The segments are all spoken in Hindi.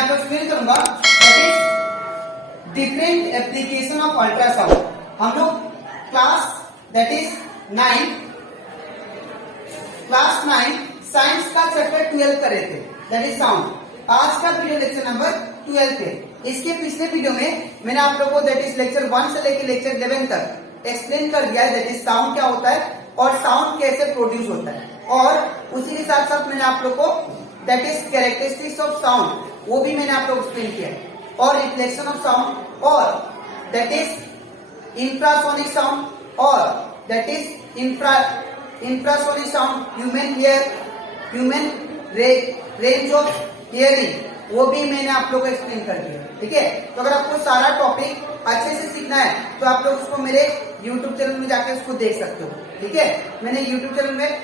यहाँ पे एक्सप्लेन करूंगा that is different application of ultrasound. हम लोग क्लास 9 साइंस का चैप्टर 12 कर रहे थे दैट इज साउंड। आज का वीडियो लेक्चर नंबर 12 पे। इसके पिछले वीडियो में मैंने आप लोगों को दैट इज लेक्चर 1 से लेकर लेक्चर 11 तक एक्सप्लेन कर दिया है दैट इज साउंड क्या होता है और साउंड कैसे प्रोड्यूस होता है, और उसी के साथ साथ मैंने आप लोग को that is characteristics of sound वो भी मैंने आप लोग एक्सप्लेन किया, और रिफ्लेक्शन ऑफ साउंड, और दैट इज इंफ्रासोनिक साउंड, और that is infrasonic sound, human range of hearing वो भी मैंने आप लोग को एक्सप्लेन कर दिया। ठीक है, तो अगर आपको सारा टॉपिक अच्छे से सीखना है तो आप लोग उसको मेरे YouTube चैनल में जाकर उसको देख सकते हो। ठीक है, मैंने YouTube चैनल में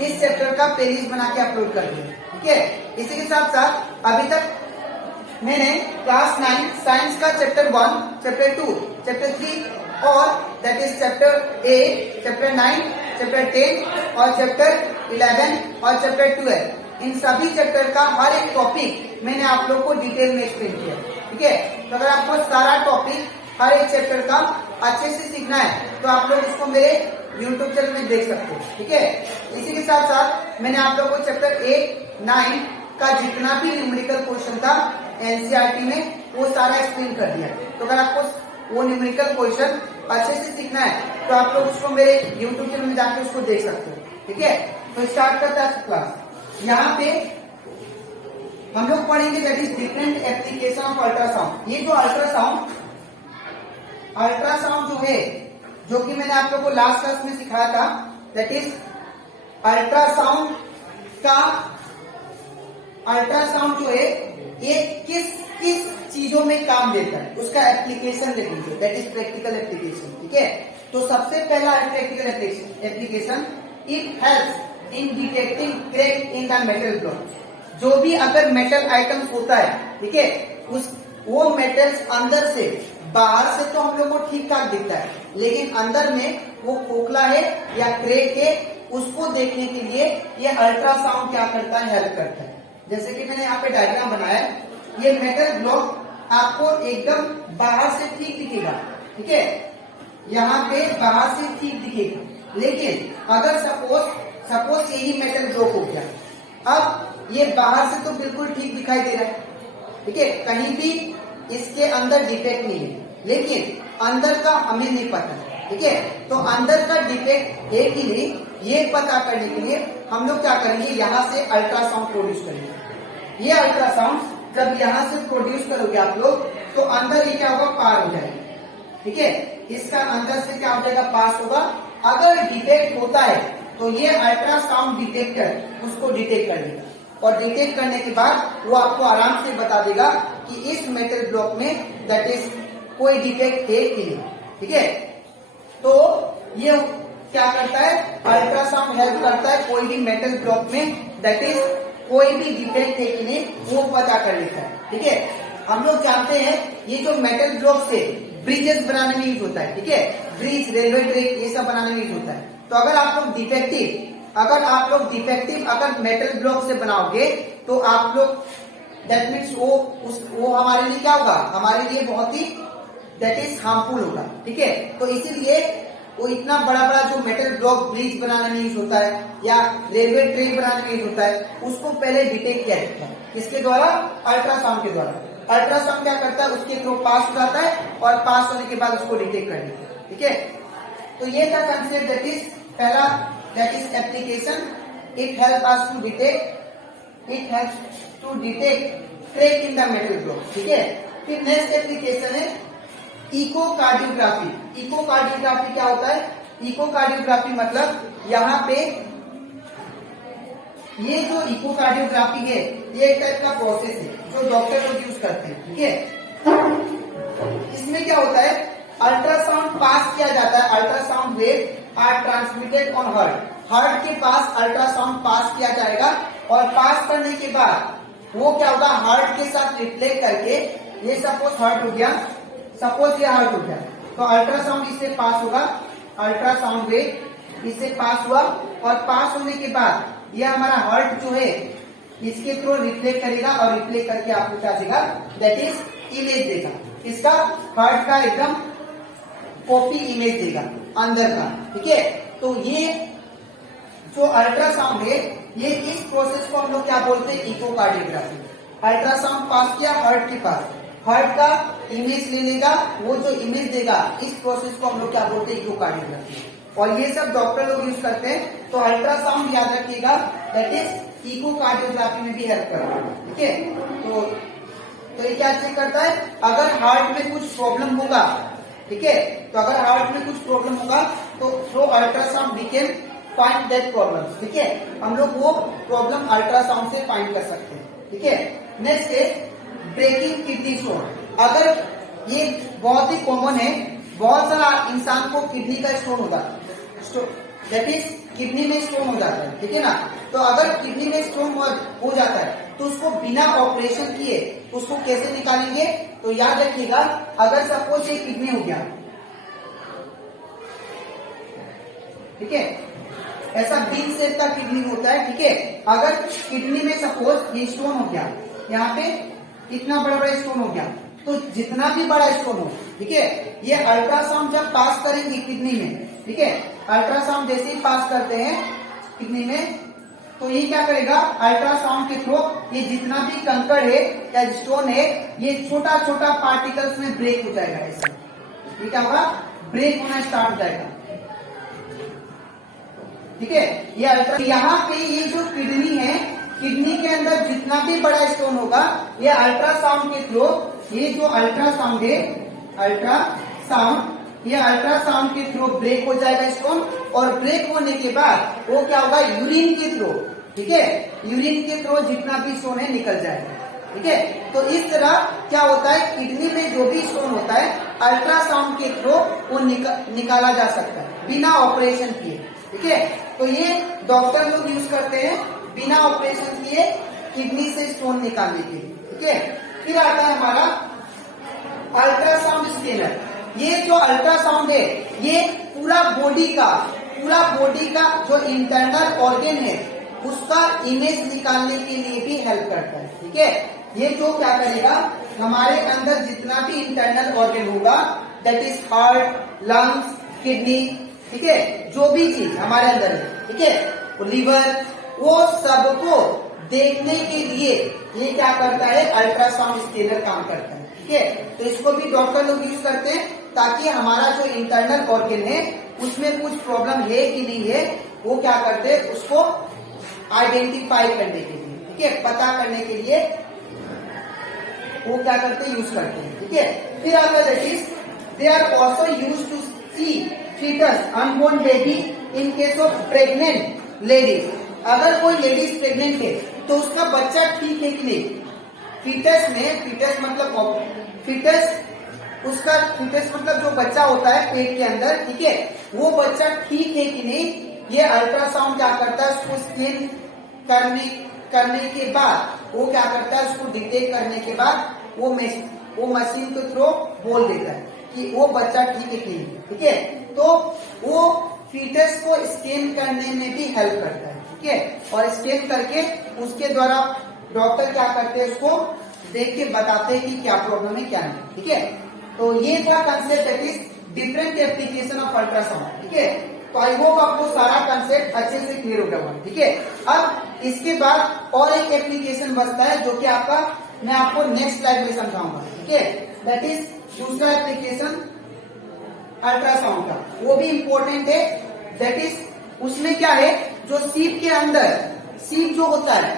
इस चैप्टर का प्लेलिस्ट बना के अपलोड कर दिया। ठीक है, इसी के साथ साथ अभी तक मैंने क्लास 9 साइंस का चैप्टर 1, चैप्टर 2, चैप्टर 3 और that is chapter 8, chapter 9, chapter 10 और चैप्टर 11 और चैप्टर 12 इन सभी चैप्टर का हर एक टॉपिक मैंने आप लोग को डिटेल में एक्सप्लेन किया। ठीक है, तो अगर आपको सारा टॉपिक हर एक चैप्टर का अच्छे से सीखना है तो आप लोग उसको मेरे YouTube चैनल में देख सकते हो। ठीक है, इसी के साथ साथ मैंने आप लोगों को चैप्टर 8, 9 का जितना भी न्यूमेरिकल क्वेश्चन था एनसीईआरटी में वो सारा एक्सप्लेन कर दिया। तो अगर आपको वो न्यूमेरिकल क्वेश्चन अच्छे से सीखना है तो आप लोग उसको मेरे YouTube चैनल में जाकर उसको देख सकते हो। ठीक है, तो स्टार्ट करते हैं क्लास। यहाँ पे हम लोग पढ़ेंगे that is different application of ultrasound. ये जो अल्ट्रासाउंड जो है जो कि मैंने आप लोग को लास्ट क्लास में सिखाया था दैट इज अल्ट्रासाउंड जो है ये किस किस चीजों में काम देता है उसका एप्लीकेशन देखेंगे दैट इज प्रैक्टिकल एप्लीकेशन। ठीक है, तो सबसे पहला practical application it helps in detecting crack in the metal block. जो भी अगर मेटल आइटम्स होता है, ठीक है, वो मेटल्स अंदर से, बाहर से तो हम लोग को ठीक ठाक दिखता है लेकिन अंदर में वो खोखला है या क्रैक है उसको देखने के लिए ये अल्ट्रासाउंड क्या करता है, हेल्प करता है। जैसे कि मैंने यहाँ पे डायग्राम बनाया, ये मेटल ब्लॉक आपको एकदम बाहर से ठीक दिखेगा। ठीक है, यहाँ पे बाहर से ठीक दिखेगा, लेकिन अगर सपोज यही मेटल ब्लॉक हो गया, अब ये बाहर से तो बिल्कुल ठीक दिखाई दे रहा है। ठीक है, कहीं भी इसके अंदर डिफेक्ट नहीं है, लेकिन अंदर का हमें नहीं पता। ठीक है, तो अंदर का डिफेक्ट है कि नहीं ये पता करने के लिए हम लोग क्या करेंगे, यहाँ से अल्ट्रासाउंड प्रोड्यूस करेंगे। ये अल्ट्रासाउंड जब यहाँ से प्रोड्यूस करोगे आप लोग तो अंदर ये क्या होगा, पार हो जाएगा। ठीक है, इसका अंदर से क्या हो जाएगा, पास होगा। अगर डिफेक्ट होता है तो ये अल्ट्रासाउंड डिटेक्टर उसको डिटेक्ट कर लेगा, और डिटेक्ट करने के बाद वो आपको आराम से बता देगा कि इस मेटल ब्लॉक में दैट इज कोई डिफेक्ट है कि नहीं। ठीक है, तो ये क्या करता है, अल्ट्रासाउंड हेल्प करता है कोई भी मेटल ब्लॉक में दैट इज कोई भी डिफेक्ट है कि नहीं वो पता कर लेता है। ठीक है, हम लोग जानते हैं ये जो मेटल ब्लॉक से ब्रिजेस बनाने में यूज होता है। ठीक है, ब्रिज, रेलवे ट्रैक ये सब बनाने में यूज होता है। तो अगर आप लोग डिफेक्टिव अगर मेटल ब्लॉक से बनाओगे तो आप लोग दैट मीन्स वो हमारे लिए क्या होगा, हमारे लिए बहुत ही दैट इज हार्मफुल होगा। ठीक है, तो इसीलिए वो इतना बड़ा बड़ा जो मेटल ब्लॉक ब्रिज बनाने में यूज होता है या रेलवे ट्रैक बनाने में यूज होता है उसको पहले डिटेक्ट किया जाता है। किसके द्वारा, अल्ट्रासाउंड के द्वारा। अल्ट्रासाउंड क्या करता है, उसके थ्रू पास हो जाता है और पास होने के बाद उसको डिटेक्ट कर लेता है। ठीक है, तो ये था कंसेप्ट दैट इज पहला that is application it help us to detect crack in the metal block. ठीक है, फिर नेक्स्ट एप्लीकेशन है इकोकार्डियोग्राफी। इकोकार्डियोग्राफी क्या होता है, इकोकार्डियोग्राफी मतलब यहाँ पे ये जो इकोकार्डियोग्राफी है ये एक टाइप का प्रोसेस है जो डॉक्टर लोग यूज करते हैं। ठीक है, इसमें क्या होता है, अल्ट्रासाउंड पास किया जाता है, ultrasound wave are transmitted on heart के पास अल्ट्रासाउंड पास किया जाएगा, और पास करने के बाद वो क्या होगा, हार्ट के साथ रिफ्लेक्ट करके, ये सपोज हार्ट हो गया, सपोज ये हार्ट हो गया, तो अल्ट्रासाउंड इससे पास होगा, अल्ट्रासाउंड वेव इससे पास हुआ, और पास होने के बाद ये हमारा हार्ट जो है इसके थ्रू रिफ्लेक्ट करेगा और रिफ्लेक्ट करके आपको क्या देगा, दैट इज इमेज देगा। इसका हार्ट का एकदम कॉपी इमेज देगा अंदर का, ठीक है। तो ये जो अल्ट्रासाउंड है, ये इस प्रोसेस को हम लोग क्या बोलते हैं, इकोकार्डियोग्राफी। अल्ट्रासाउंड पास किया हार्ट के पास, हार्ट का इमेज ले लेगा, वो जो इमेज देगा, इस प्रोसेस को हम लोग क्या बोलते हैं, इकोकार्डियोग्राफी। और ये सब डॉक्टर लोग यूज करते हैं। तो अल्ट्रासाउंड याद रखिएगा, दैट इज इकोकार्डियोग्राफी में भी हेल्प करता है, ठीक है। तो ये क्या चेक करता है, अगर हार्ट में कुछ प्रॉब्लम होगा, ठीक है, तो अगर हार्ट में कुछ प्रॉब्लम होगा तो through ultrasound we can find that problem, ठीक है। हम लोग वो प्रॉब्लम अल्ट्रासाउंड से फाइंड कर सकते हैं, ठीक है। नेक्स्ट है ब्रेकिंग किडनी स्टोन। अगर ये बहुत ही कॉमन है, बहुत सारा इंसान को किडनी का स्टोन होता है, दैट इज किडनी में स्टोन हो जाता है, ठीक है ना। तो अगर किडनी में स्टोन हो जाता है तो उसको बिना ऑपरेशन किए उसको कैसे निकालेंगे, तो याद रखिएगा, अगर सपोज ये किडनी हो गया, ठीक है, ऐसा बीन शेप का किडनी होता है, ठीक है। अगर किडनी में सपोज ये स्टोन हो गया, यहाँ पे इतना बड़ा बड़ा स्टोन हो गया, तो जितना भी बड़ा स्टोन हो, ठीक है, ये अल्ट्रासाउंड जब पास करेंगे किडनी में, ठीक है, अल्ट्रासाउंड जैसे ही पास करते हैं किडनी में, तो ये क्या करेगा, अल्ट्रासाउंड के थ्रू ये जितना भी कंकड़ है या स्टोन है, ये छोटा छोटा पार्टिकल्स में ब्रेक हो जाएगा। ऐसे ये क्या होगा, ब्रेक होना स्टार्ट हो जाएगा, ठीक है। ये यहाँ पे ये जो किडनी है, किडनी के अंदर जितना भी बड़ा स्टोन होगा, ये अल्ट्रासाउंड के थ्रू, ये जो अल्ट्रासाउंड है, ये अल्ट्रासाउंड के थ्रू ब्रेक हो जाएगा स्टोन। और ब्रेक होने के बाद वो क्या होगा, यूरिन के थ्रू, ठीक है, यूरिन के थ्रू जितना भी स्टोन है निकल जाएगा, ठीक है। तो इस तरह क्या होता है, किडनी में जो भी स्टोन होता है, अल्ट्रासाउंड के थ्रू वो निकाला जा सकता है बिना ऑपरेशन किए, ठीक है। तो ये डॉक्टर लोग यूज करते हैं बिना ऑपरेशन किए किडनी से स्टोन निकालने के लिए, ठीक है। फिर आता है हमारा अल्ट्रासाउंड स्कैनर। ये जो अल्ट्रासाउंड है, ये पूरा बॉडी का जो इंटरनल ऑर्गन है, उसका इमेज निकालने के लिए भी हेल्प करता है, ठीक है। ये जो क्या करेगा, हमारे अंदर जितना भी इंटरनल ऑर्गन होगा, that is heart, lungs, kidney, ठीक है, जो भी चीज हमारे अंदर है, ठीक है, लिवर, वो सबको देखने के लिए ये क्या करता है, अल्ट्रासाउंड स्कैनर काम करता है, ठीक है। तो इसको भी डॉक्टर लोग यूज करते हैं ताकि हमारा जो इंटरनल ऑर्गन है उसमें कुछ प्रॉब्लम है कि नहीं है, वो क्या करते हैं, उसको आइडेंटिफाई करने के लिए, ठीक है, पता करने के लिए वो क्या करते हैं, यूज करते हैं, ठीक है। फिर आता है that is they are also use to see fetus, unborn baby in case of pregnant ladies. अगर कोई लेडीज प्रेग्नेंट है तो उसका बच्चा ठीक है कि नहीं, फीटस मतलब जो बच्चा होता है पेट के अंदर, ठीक है, वो बच्चा ठीक है कि नहीं, ये अल्ट्रासाउंड क्या करता है, उसको स्कैन करने के बाद वो क्या करता है, उसको डिटेक्ट करने के बाद वो मशीन के थ्रू बोल देता है कि वो बच्चा ठीक है कि नहीं, ठीक है। तो वो फीटस को स्कैन करने में भी हेल्प करता है, ठीक है। और स्कैन करके उसके द्वारा डॉक्टर क्या करते हैं, उसको देख के बताते हैं कि क्या प्रॉब्लम है क्या नहीं, ठीक है। तो ये था concept, that is different application of ultrasound, ठीक है। तो आई होप आपको सारा कंसेप्ट अच्छे से क्लियर हो गया, ठीक है। अब इसके बाद और एक एप्लीकेशन बचता है जो कि मैं आपको नेक्स्ट स्लाइड में समझाऊंगा, ठीक है। दैट इज दूसरा एप्लीकेशन अल्ट्रासाउंड का, वो भी इम्पोर्टेंट है। दैट इज उसमें क्या है, जो सीप के अंदर, सीप जो होता है,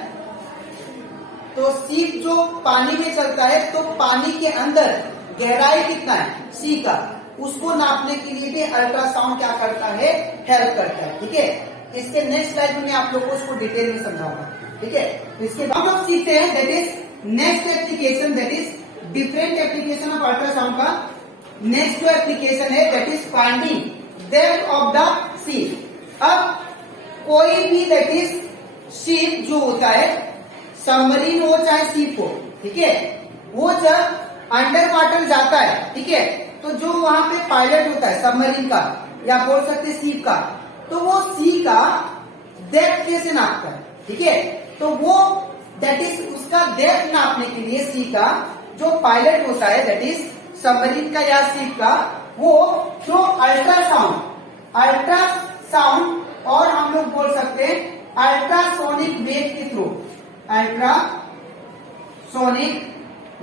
तो सीप जो पानी में चलता है, तो पानी के अंदर गहराई कितना है सी का, उसको नापने के लिए भी अल्ट्रासाउंड क्या करता है, हेल्प करता है, ठीक है। इसके नेक्स्ट स्लाइड में आप लोगों को उसको डिटेल में समझाऊंगा, ठीक है। इसके बाद हम लोग सीखते हैं that is next application, that is different application of ultrasound का। नेक्स्ट जो एप्लीकेशन है that is finding depth of the ship. अब कोई भी दैट इज सीप जो होता है, सबमरीन हो चाहे सीप हो, ठीक है, वो जब अंडर वाटर जाता है, ठीक है, तो जो वहां पे पायलट होता है सबमरीन का, या बोल सकते सीप का, तो वो सी का डेप्थ कैसे नापता है, ठीक है। तो वो दैट इज उसका डेप्थ नापने के लिए सी का जो पायलट होता है दैट इज सबमरीन का या शिप का, वो जो अल्ट्रासाउंड और हम लोग बोल सकते हैं अल्ट्रासोनिक वेव के थ्रू, अल्ट्रासोनिक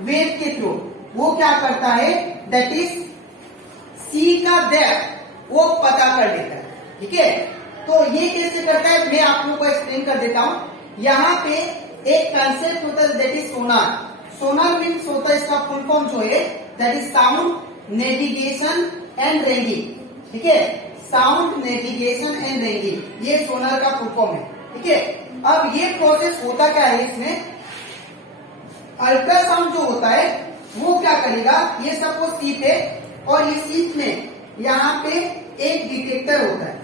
वेव के थ्रू वो क्या करता है दैट इज सी का डेप्थ वो पता कर लेता है। ठीक है, तो ये कैसे करता है मैं आप लोगों को एक्सप्लेन कर देता हूं। यहाँ पे एक कंसेप्ट होता है that is Sonar. Sonar means होता है इसका फुल फॉर्म जो है that is sound navigation and ranging. ठीक है, साउंड नेविगेशन एंड रेंजिंग ये सोनार का फुल फॉर्म है। ठीक है, अब ये प्रोसेस होता क्या है इसमें, अल्ट्रासाउंड जो होता है वो क्या करेगा, ये सबको सीप है और ये सीप में यहाँ पे एक डिटेक्टर होता है,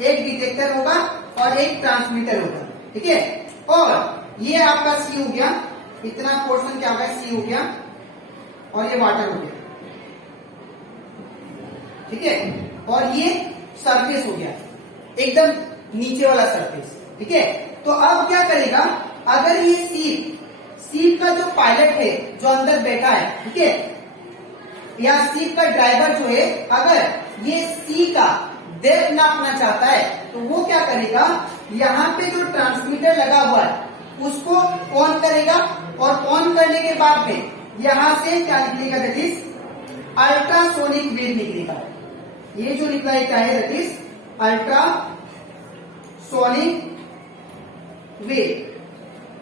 एक डिटेक्टर होगा और एक ट्रांसमीटर होगा। ठीक है, और ये आपका सी हो गया, इतना पोर्शन क्या होगा सी हो गया और ये वाटर हो गया। ठीक है, और ये सरफेस हो गया एकदम नीचे वाला सरफेस। ठीक है, तो अब क्या करेगा, अगर ये सीप का जो पायलट है जो अंदर बैठा है, ठीक है, या सीप का ड्राइवर जो है, अगर ये सी का डेप्थ नापना चाहता है तो वो क्या करेगा, यहाँ पे जो ट्रांसमीटर लगा हुआ है उसको ऑन करेगा और ऑन करने के बाद में यहां से क्या निकलेगा दैट इज अल्ट्रासोनिक वेव निकलेगा। ये जो निकला है क्या है दैट इज अल्ट्रासोनिक वेव।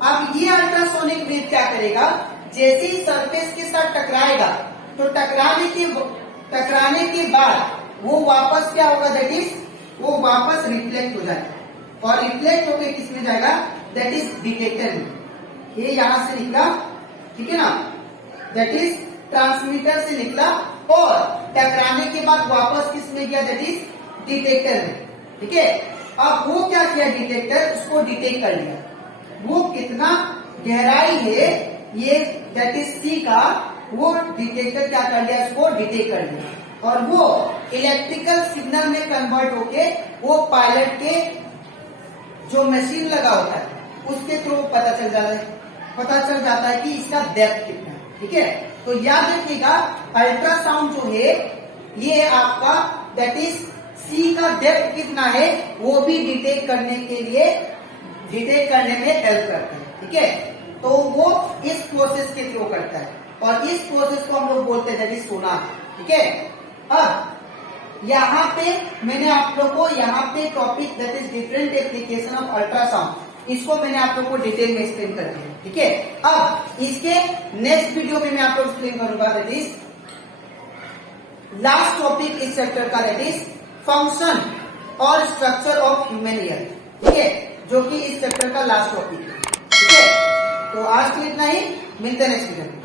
अब ये अल्ट्रासोनिक वेव क्या करेगा, जैसे ही सरफेस के साथ टकराएगा तो टकराने के बाद वो वापस क्या होगा दैट इज वो वापस रिफ्लेक्ट हो जाएगा और रिफ्लेक्ट होकर किसमें जाएगा दैट इज डिटेक्टर में। ये यहां से निकला, ठीक है ना, दैट इज ट्रांसमीटर से निकला और टकराने के बाद वापस किसमें गया दैट इज डिटेक्टर में। ठीक है, अब वो क्या किया डिटेक्टर उसको डिटेक्ट कर लिया, वो कितना गहराई है ये दैट इज सी का, वो डिटेक्टर क्या कर लिया उसको डिटेक्ट कर लिया और वो इलेक्ट्रिकल सिग्नल में कन्वर्ट होके वो पायलट के जो मशीन लगा होता है उसके थ्रू पता चल जाता है कि इसका डेप्थ कितना है। ठीक है, तो याद रखिएगा अल्ट्रासाउंड जो है ये आपका दैट इज सी का डेप्थ कितना है वो भी डिटेक्ट करने में हेल्प करता है। ठीक है, तो वो इस प्रोसेस के थ्रू करता है और इस प्रोसेस को हम लोग बोलते हैं दैट इज सोनार। ठीक है, अब यहाँ पे मैंने आप लोग को यहाँ पे topic that is different application of ultrasound, इसको मैंने आप लोग को डिटेल में एक्सप्लेन कर दिया। ठीक है, अब इसके नेक्स्ट वीडियो में मैं आप लोग एक्सप्लेन करूंगा दैट इज लास्ट टॉपिक इस चैप्टर का दैट इज फंक्शन और स्ट्रक्चर ऑफ ह्यूमन ईयर। ठीक है, जो कि इस चैप्टर का लास्ट टॉपिक है। ठीक है, तो आज के लिए इतना ही, मिलते हैं नेक्स्ट वीडियो में।